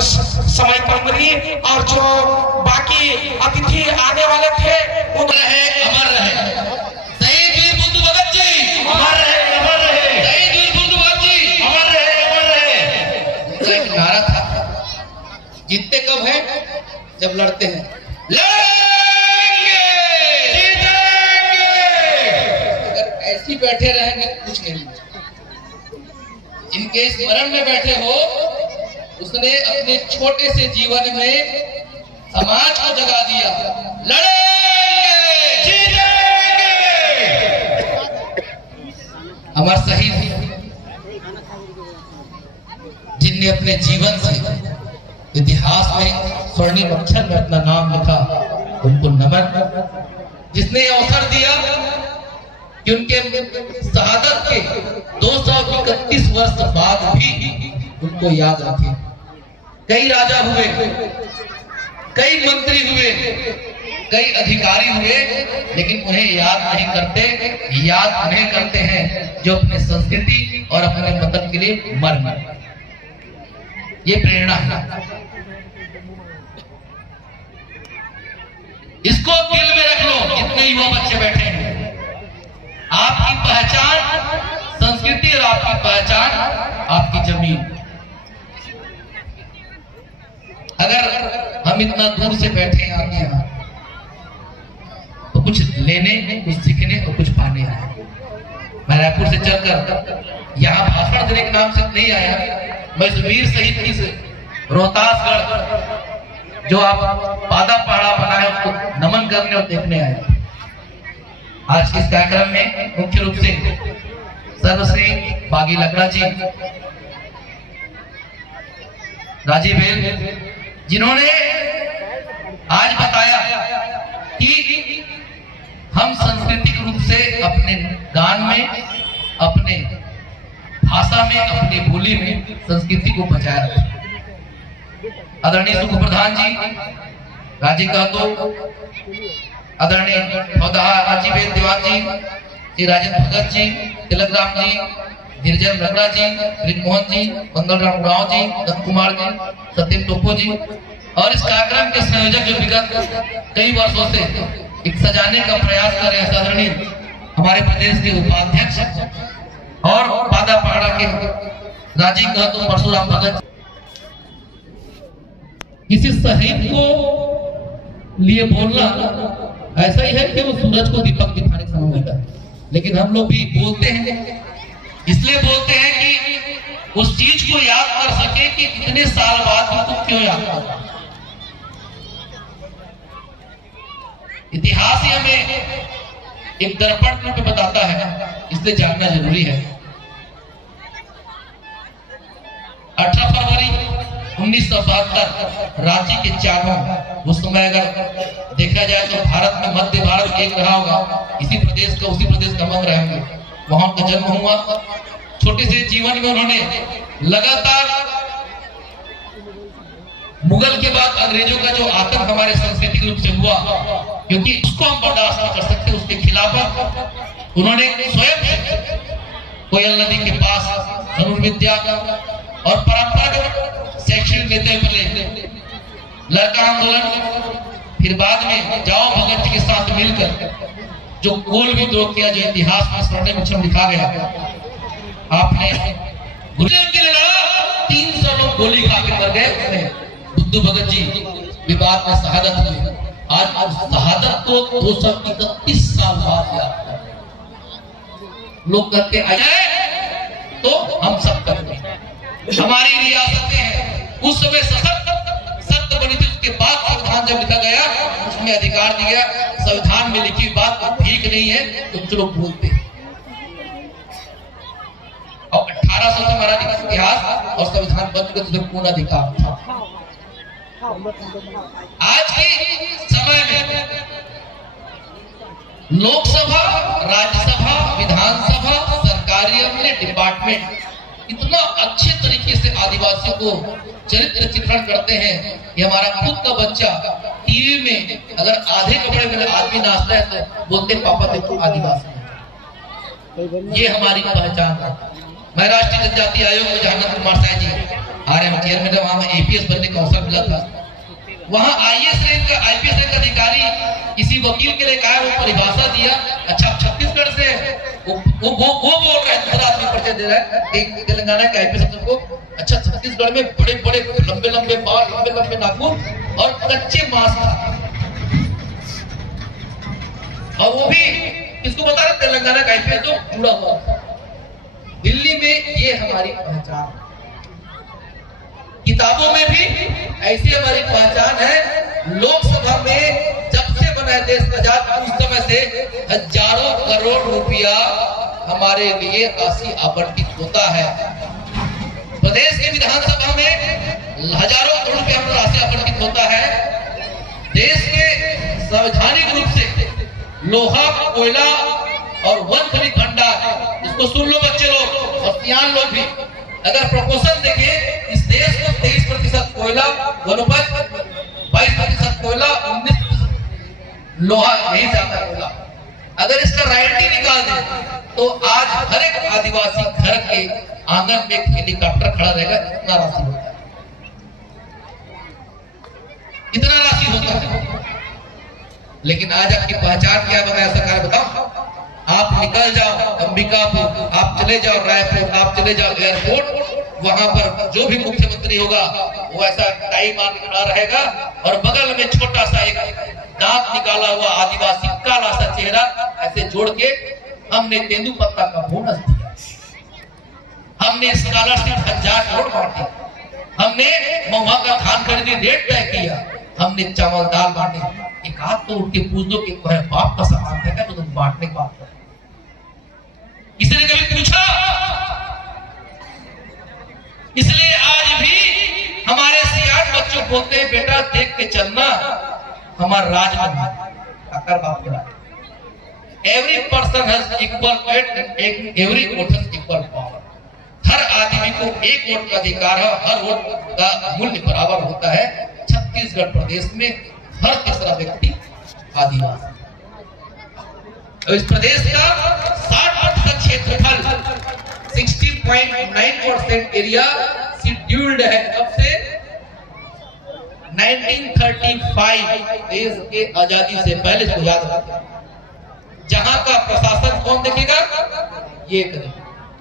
समय कम रही और जो बाकी अतिथि आने वाले थे अमर रहे शहीद वीर बुद्धू भगत जी अमर रहे शहीद वीर बुद्धू भगत जी अमर रहे। उनका एक नारा था, जीतते कब है जब लड़ते हैं, लड़ेंगे जीतेंगे। अगर ऐसे बैठे रहेंगे तो कुछ नहीं। जिनके स्मरण में बैठे हो, उसने अपने छोटे से जीवन में समाज को जगा दिया। लड़ेंगे जीतेंगे। अमर शहीद जिनने अपने जीवन से इतिहास में स्वर्णिम अक्षर में अपना नाम लिखा, उनको नमन। जिसने अवसर दिया कि उनके शहादत के 231 वर्ष बाद भी उनको याद रखें। कई राजा हुए, कई मंत्री हुए, कई अधिकारी हुए, लेकिन उन्हें याद नहीं करते। याद उन्हें करते हैं जो अपने संस्कृति और अपने वतन के लिए मर मर। ये प्रेरणा है, इसको दिल में रख लो। जितने युवा बच्चे बैठे हैं, आपकी पहचान संस्कृति और आपकी पहचान आपकी जमीन। अगर हम इतना दूर से बैठे हैं आपके यहाँ, तो कुछ लेने, कुछ सीखने और कुछ पाने आए। मैं रायपुर से चलकर यहाँ भाषण देने के नाम से नहीं आया। मैं वीर शहीद की रोहतासगढ़ जो आप पादा पहाड़ा बना है उसको नमन करने और देखने आया। आज के इस कार्यक्रम में मुख्य रूप से सर्वश्री बागी लकड़ा जी, राजीव जिन्होंने आज बताया कि हम सांस्कृतिक रूप से अपने गान में, अपने भाषा में, अपनी बोली में संस्कृति को बचाए रखें। आदरणीय सुख प्रधान जी, राजी कहतो, आदरणीय राजीव दीवान जी, श्री राजेंद्र भगत जी, तिलक राम जी, गिरिजन रगड़ा जी, मोहन जी, मंगल राम उराव जी, दत्त कुमार जी, सत्यम टोपो जी और इस कार्यक्रम के संयोजक जो विगत कई वर्षों से एक सजाने का प्रयास कर रहे हैं, आदरणीय हमारे प्रदेश के उपाध्यक्ष और पादा पहाड़ा के राजी कहतो परशुराम भगत। किसी शहीद को लिए बोलना ऐसा ही है कि वो सूरज को दीपक दिखाने का समय होता है, लेकिन हम लोग भी बोलते हैं, इसलिए बोलते हैं कि उस चीज को याद कर सके कि इतने साल बाद भी तुम क्यों याद कर। इतिहास ही हमें एक दर्पण रूप में बताता है, इसलिए जानना जरूरी है। 18 फरवरी 1972 रांची के चारों, उस समय अगर देखा जाए तो भारत में मध्य भारत एक रहा होगा, इसी प्रदेश का उसी प्रदेश का मध्य रहेंगे, वहां उनका जन्म हुआ। छोटे से जीवन में उन्होंने लगातार मुगल के बाद अंग्रेजों का जो आतंक हमारे सांस्कृतिक रूप से हुआ, क्योंकि उसको हम बर्दाश्त नहीं कर सकते, उसके खिलाफ उन्होंने स्वयं कोयल नदी के पास धनुर्विद्या और परंपरागत शैक्षणिक देते हुए लड़का आंदोलन, फिर बाद में जाओ भगत जी के साथ मिलकर जो कोल विद्रोह किया, जो इतिहास में स्वर्णिम अक्षर लिखा गया। आपने के लिए लड़ा, 300 लोग गोली खा के मर गए। बुद्धू भगत जी विवाद में शहादत हुई। आज शहादत को 231 साल बाद याद लोग करते आए, तो हम सब करते हैं। हमारी रियासतें हैं, उस समय सशक्त बनी थी, उसके बाद संविधान जब लिखा गया उसमें अधिकार दिया। संविधान में लिखी बात ठीक नहीं है तो कुछ लोग बोलते हैं। और 1800 से हमारा इतिहास और संविधान बन चुके, पूर्ण अधिकार था। आज के समय में लोकसभा, राज्यसभा, विधानसभा, सरकारी अपने डिपार्टमेंट इतना अच्छे तरीके से आदिवासियों को चरित्र चित्रण करते हैं कि हमारा खुद का बच्चा टीवी में अगर आधे कपड़े में आदमी नाचता है तो बोलते पापा देखो आदिवासी। ये हमारी पहचान है। मैं राष्ट्रीय जनजाति आयोग में जहां कुमार साय जी आरएम चेयरमैन है, वहां APS बनने का अवसर मिला था। वहां IAS रैंक का IPS रैंक का अधिकारी किसी वकील के लिए कहा, वो परिभाषा दिया। अच्छा, छत्तीसगढ़ से वो बोल रहे हैं, दूसरा आदमी परिचय दे रहा है कि तेलंगाना के IPS अफसर को, अच्छा छत्तीसगढ़ में बड़े बड़े लंबे लंबे बाल, लंबे लंबे नाखून और कच्चे मांस था। और वो भी किसको बता रहे, तेलंगाना का IPS जो जुड़ा हुआ दिल्ली में। ये हमारी पहचान, किताबों में भी ऐसी हमारी पहचान है। लोकसभा में जब से बना है देश आजाद, उस समय से हजारों करोड़ रुपया हमारे लिए राशि आवंटित होता है। प्रदेश की विधानसभा में हजारों करोड़ रुपया राशि आवंटित होता है। देश के संवैधानिक रूप से लोहा, कोयला और वन खनिज भंडार, इसको सुन लो बच्चे लोग और सियान लोग भी, अगर प्रोपोर्शन देखें इस देश को 23% कोयला वनोपज, 22% कोयला, 19% लोहा, यही जाता है कोयला। अगर इसका रॉयल्टी निकाल दे तो आज हर एक आदिवासी घर के आंगन में एक हेलीकॉप्टर खड़ा रहेगा। इतना राशि होता है, इतना राशि होता है। लेकिन आज आपकी पहचान क्या बताया सरकार, बताओ। आप निकल जाओ अंबिकापुर, आप चले जाओ रायपुर, आप चले जाओ एयरपोर्ट, वहां पर जो भी मुख्यमंत्री होगा वो ऐसा टाई मार के खड़ा रहेगा और बगल में छोटा सा एक दांत निकाला हुआ आदिवासी काला सा चेहरा ऐसे जोड़ के, हमने तेंदुपत्ता का बोनस दिया, हमने स्कॉलरशिप 1000 करोड़ बांटे, हमने महुआ का धान खरीदी रेट तय किया, हमने चावल दाल बांटे। एक हाथ तो उठ के पूछ दो कि बाप का सामान है क्या तो तुम बांटने की बात कर। किसी ने कभी पूछा? इसलिए आज भी हमारे सियान बच्चों बोलते हैं, बेटा देख के चलना, हमारा राज आकर बाप का। Every person has equal weight and every vote has equal power. हर आदमी को एक वोट का अधिकार है, हर वोट का मूल्य बराबर होता है। छत्तीसगढ़ प्रदेश में हर तीसरा व्यक्ति आदिवासी। इस प्रदेश का 60% क्षेत्रफल, 60.9% एरिया शेड्यूल्ड है। कब से? 1935, देश के आजादी से पहले, इसको याद रखना। जहां का प्रशासन कौन देखेगा? ये करेगा।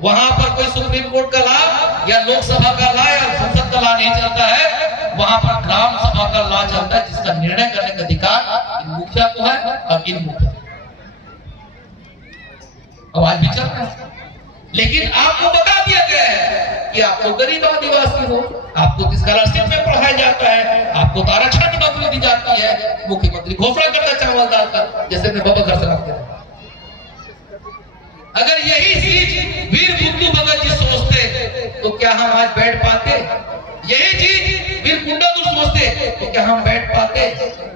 वहां पर कोई सुप्रीम कोर्ट का लॉ या लोकसभा का लॉ या संसद का लॉ नहीं चलता है, वहां पर ग्राम सभा का लॉ चलता है, जिसका निर्णय करने का अधिकार इन मुखिया को है और इन मुखिया आवाज भी चल रहा है। लेकिन आपको बता दिया गया है कि आप तो गरीब आदिवासी हो, आपको स्कॉलरशिप में पढ़ाया जाता है, आपको तो आरक्षण की नौकरी दी जाती है। मुख्यमंत्री घोषणा करता है चावल दाल का, जैसे मैं बाबा घर से रखते हैं। अगर यही चीज वीर बुद्धू भगत जी सोचते तो क्या हम आज बैठ पाते? यही चीज वीर कुंडा सोचते तो क्या हम बैठ पाते?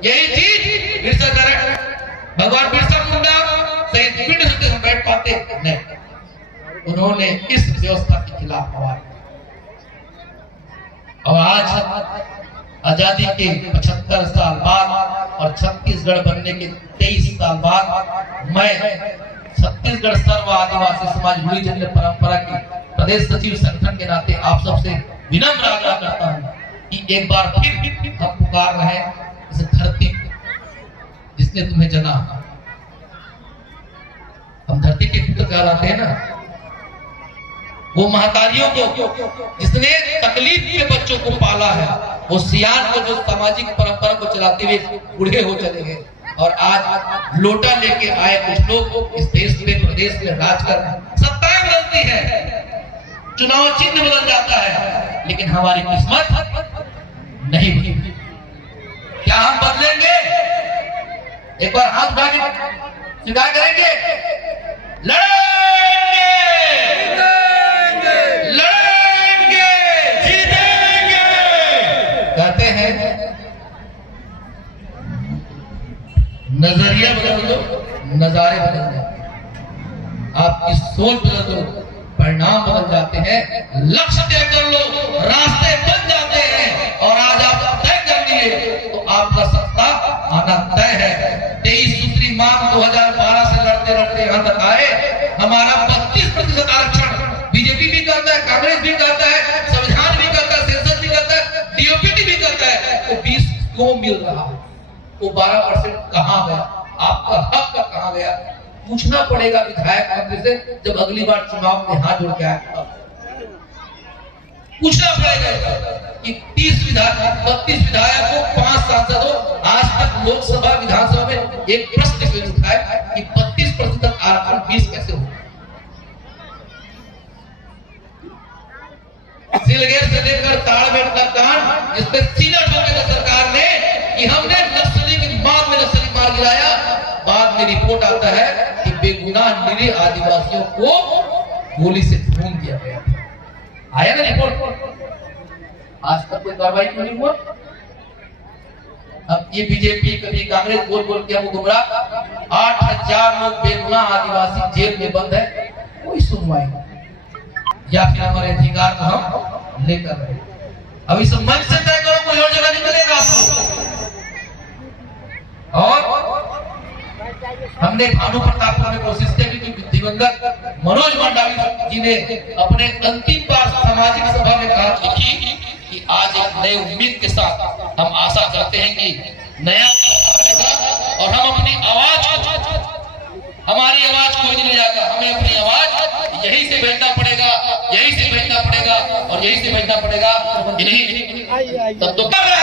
यही चीज भगवान बिरसा मुंडा शहीद पिंड से हम बैठ पाते? नहीं। उन्होंने इस व्यवस्था के खिलाफ आवाज। और आज आजादी के 75 साल बाद और छत्तीसगढ़ बनने के 23 साल बाद मैं छत्तीसगढ़ सर्व आदिवासी समाज हुई जन परंपरा के प्रदेश सचिव संगठन के नाते आप सबसे विनम्र आग्रह करता हूं कि एक बार फिर हम पुकार रहे हैं इस धरती जिसने तुम्हें जना। हम धरती के पुत्र कहलाते हैं ना, वो महतारियों को जिसने तकलीफ के बच्चों को पाला है, वो सियान को जो सामाजिक परंपरा को चलाते हुए बूढ़े हो चले गए और आज लोटा लेके आए कुछ लोग इस देश में प्रदेश में राज कर रहे हैं। सत्ताएं बदलती है, चुनाव चिन्ह बदल जाता है, लेकिन हमारी किस्मत नहीं बदली। क्या हम बदलेंगे? एक बार हाथ उठा के स्वीकार करेंगे, लड़ेंगे, लड़ेंगे, जीतेंगे। कहते हैं नजरिया बदल दो, नजारे बदल जाते हैं। आपकी सोच बदल दो, परिणाम बदल जाते हैं। लक्ष्य तय कर लो, रास्ते बन जाते हैं। और आज आप तय कर लिए तो आपका सत्ता आना तय है। 23 सूत्री मांग 2012 से लड़ते लड़ते यहां तक आए। हमारा 32% आरक्षण बीजेपी भी क्यों मिल रहा है, वो 12% कहाँ गया, आपका हक का कहाँ गया, पूछना पड़ेगा विधायक मंत्री से जब अगली बार चुनाव में हाथ जोड़ के आए। पूछना पड़ेगा कि 32 विधायक को 5 सांसदों, आज तक लोकसभा विधानसभा में एक प्रश्न क्यों उठाया कि 32% आरक्षण 20 कैसे हो। सिलगेर से लेकर ताड़मेट तक कांड, जिसपे सीना ठोके था सरकार ने कि हमने नक्सली की मांग में नक्सली मार गिराया, बाद में रिपोर्ट आता है कि बेगुनाह निरीह आदिवासियों को गोली से भून दिया गया। आया ना रिपोर्ट, आज तक कोई कार्रवाई क्यों नहीं हुआ। अब ये बीजेपी कभी कांग्रेस बोल बोल के हम गुमराह, 8000 लोग बेगुनाह आदिवासी जेल में बंद है, कोई सुनवाई नहीं, या फिर हमारे अधिकार को हम लेकर रहे। अब इस मंच से तय करो, कोई और जगह नहीं मिलेगा आपको। और हमने भानु प्रतापपुर में कोशिश की कि दिवंगत मनोज मंडावी जी ने अपने अंतिम बार सामाजिक सभा में कहा कि आज एक नई उम्मीद के साथ हम आशा करते हैं कि नया रहेगा और हम अपनी आवाज को, हमारी आवाज कोई नहीं ले जाएगा, हमें अपनी आवाज यहीं से भेजना पड़ेगा, यहीं से भेजना पड़ेगा और यहीं से भेजना पड़ेगा। तब तो कर रहा है